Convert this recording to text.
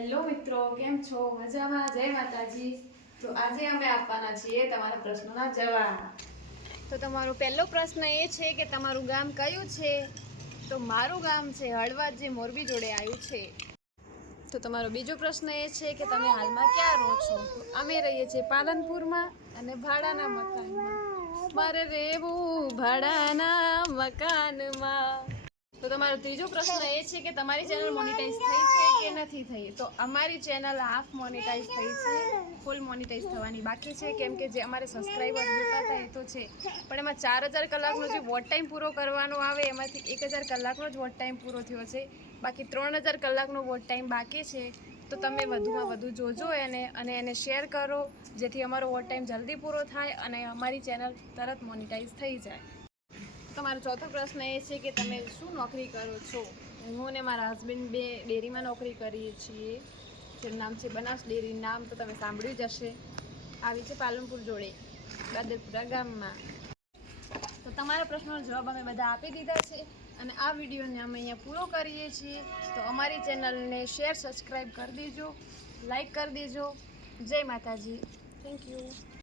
Hello મિત્રો, કેમ છો? મજામાં? જય માતાજી. તો આજે અમે આપવાના છીએ તમારા પ્રશ્નોના જવાબ. તો તમારો પહેલો પ્રશ્ન એ છે કે તમારું ગામ કયું છે? તો મારું ગામ છે હળવદ, જે મોરબી જોડે આવ્યું છે. તો તમારો બીજો પ્રશ્ન એ છે કે તમે હાલમાં ક્યાં રહો છો? અમે રહીએ છીએ પાલનપુરમાં અને ભાડાના મકાનમાં. મારે રહેવું ભાડાના મકાનમાં. તો તમારો ત્રીજો પ્રશ્ન એ છે કે તમારી ચેનલ મોનિટાઈઝ થઈ છે કે નથી થઈ? તો અમારી ચેનલ હાફ મોનિટાઈઝ થઈ છે ફૂલ મોનિટાઈઝ થવાની બાકી છે. કેમ કે જે અમારે સબસ્ક્રાઈબર જોતા હતા એ તો છે. પણ એમાં ચાર હજાર કલાકનો જે વોટ ટાઈમ પૂરો કરવાનો આવે, એમાંથી એક હજાર કલાકનો જ વોટ ટાઈમ પૂરો થયો છે. બાકી ત્રણ હજાર કલાકનો વોટ ટાઈમ બાકી છે. તો તમે વધુમાં વધુ જોજો એને અને એને શેર કરો, જેથી અમારો વોટ ટાઈમ જલ્દી પૂરો થાય અને અમારી ચેનલ તરત મોનિટાઈઝ થઈ જાય. તમારો ચોથો પ્રશ્ન એ છે કે તમે શું નોકરી કરો છો? હું ને મારા હસબન્ડ બે ડેરીમાં નોકરી કરીએ છીએ. જેનું નામ છે બનાસ ડેરી. નામ તો તમે સાંભળ્યું જ હશે. આવી છે પાલનપુર જોડે બાદરપુરા ગામમાં. તો તમારા પ્રશ્નોનો જવાબ અમે બધા આપી દીધા છે અને આ વિડીયોને અમે અહીંયા પૂરો કરીએ છીએ. તો અમારી ચેનલને શેર સબસ્ક્રાઈબ કરી દેજો લાઈક કરી દેજો. જય માતાજી. Thank you